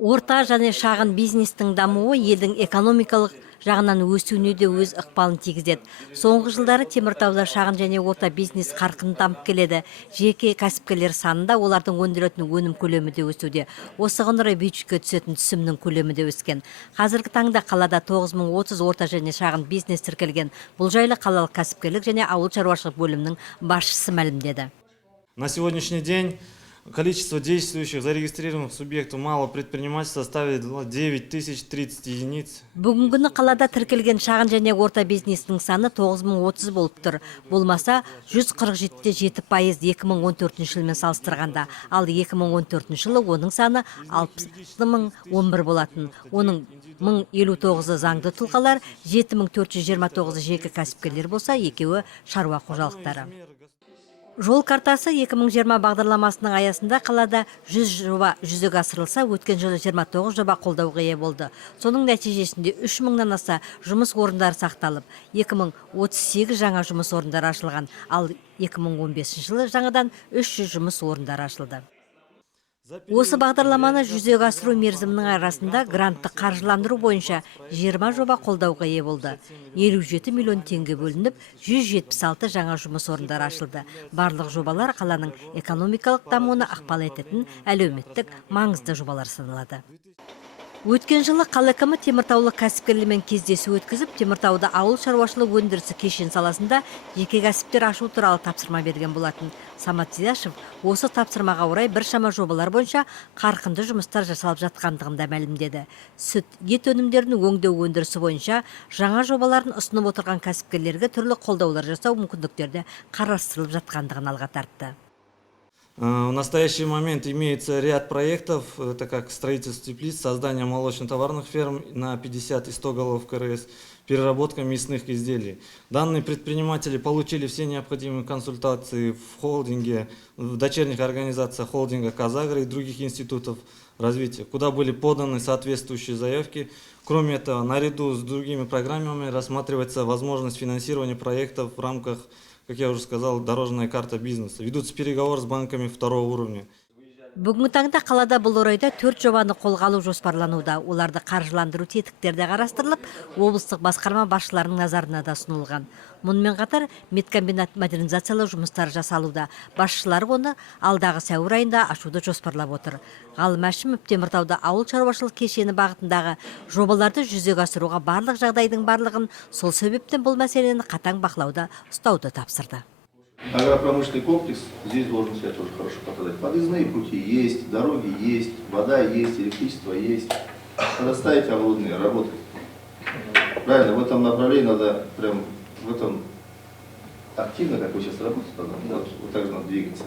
Орта және шағын бизнестің дамуы елдің экономикалық жағынан өсуіне де өз ықпалын тигізеді. Соңғы жылдары Теміртауда шағын және орта бизнес қарқынды дамып келеді. Жеке кәсіпкерлер санында олардың өндіретін өнім көлемі де өсуде. Осыған орай бюджетке түсетін түсімнің көлемі де өскен. Қазіргі таңда қалада 9030 орта және шағын бизнес тіркелген. Бұл жайлы қалалық кәсіпкерлік және ауыл шаруашылық бөлімінің басшысы мәлімдеді. На сегодняшний день количество действующих зарегистрированных субъектов малого предпринимательства составит 9030 единиц. Бүгінгі күні қалада тіркелген шағын және орта бизнестің саны 9030 болып тұр. Болмаса 147,7% 2014 жылмен салыстырғанда, ал 2014 жылы оның саны 60,011 болатын. Оның 1059-ы заңды тұлғалар, 7429 жеке кәсіпкерлер болса, екеуі шаруа қожалықтары. Жол картасы 2020 бағдарламасының аясында қалада 100 жоба жүзеге асырылса, өткен жылы 29 жоба қолдауға ие болды. Соның нәтижесінде 3000-нан аса жұмыс орындары сақталып, 2038 жаңа жұмыс орындары ашылған, ал 2015 жылы жаңадан 300 жұмыс орындары ашылды. Осы бағдарламаны жүзеге асыру мерзімінің арасында грантты қаржыландыру бойынша 20 жоба қолдауға ие болды. 57 миллион теңге бөлініп, 176 жаңа жұмыс орындары ашылды. Барлық жобалар қаланың экономикалық дамуына ықпал ететін әлеуметтік маңызды жобалар саналады. Өткен жылы қала әкімі теміртаулық кәсіпкерлермен кездесу өткізіп, Теміртауда ауыл шаруашылық өндірісі кешен саласында жеке кәсіптер ашу туралы тапсырма берген болатын. Самат Зияшев осы тапсырмаға орай біршама жобалар бойынша қарқынды жұмыстар жасалып жатқандығын да мәлімдеді. Сүт, ет өнімдерін өңдеу өндірісі бойынша жаңа жобаларын ұсынып отырған кәсіпкерлерге түрлі қолдаулар жасау мүмкіндіктерді қарастырылып жатқандығын алға тартты. В настоящий момент имеется ряд проектов, это как строительство теплиц, создание молочно-товарных ферм на 50 и 100 голов КРС, переработка мясных изделий. Данные предприниматели получили все необходимые консультации в холдинге, в дочерних организациях холдинга «Казагро» и других институтов развития, куда были поданы соответствующие заявки. Кроме этого, наряду с другими программами рассматривается возможность финансирования проектов в рамках, как я уже сказал, дорожная карта бизнеса. Ведутся переговоры с банками второго уровня. Бүгінгі таңда қалада бұл орайда 4 жобаны қолға алу жоспарлануда. Оларды қаржыландыру тетіктері қарастырылып, облыстық басқарма басшыларының назарына да ұсынылған. Мұнымен қатар меткомбинат модернизациялау жұмыстары жасалуда. Басшылар оны алдағы сәуір айында ашуды жоспарлап отыр. Ғалым Әшімов Теміртауда ауыл шаруашылық кешені бағытындағы жобаларды жүзеге асыруға барлық жағдайдың барлығын, сол себептен бұл мәселені қатаң бақылауда ұстауды тапсырды. Агропромышленный комплекс здесь должен себя тоже хорошо показать. Подъездные пути есть, дороги есть, вода есть, электричество есть. Надо ставить огородные, работать. Правильно, в этом направлении надо прям, в этом активно, как вы сейчас работаете, вот так же надо двигаться.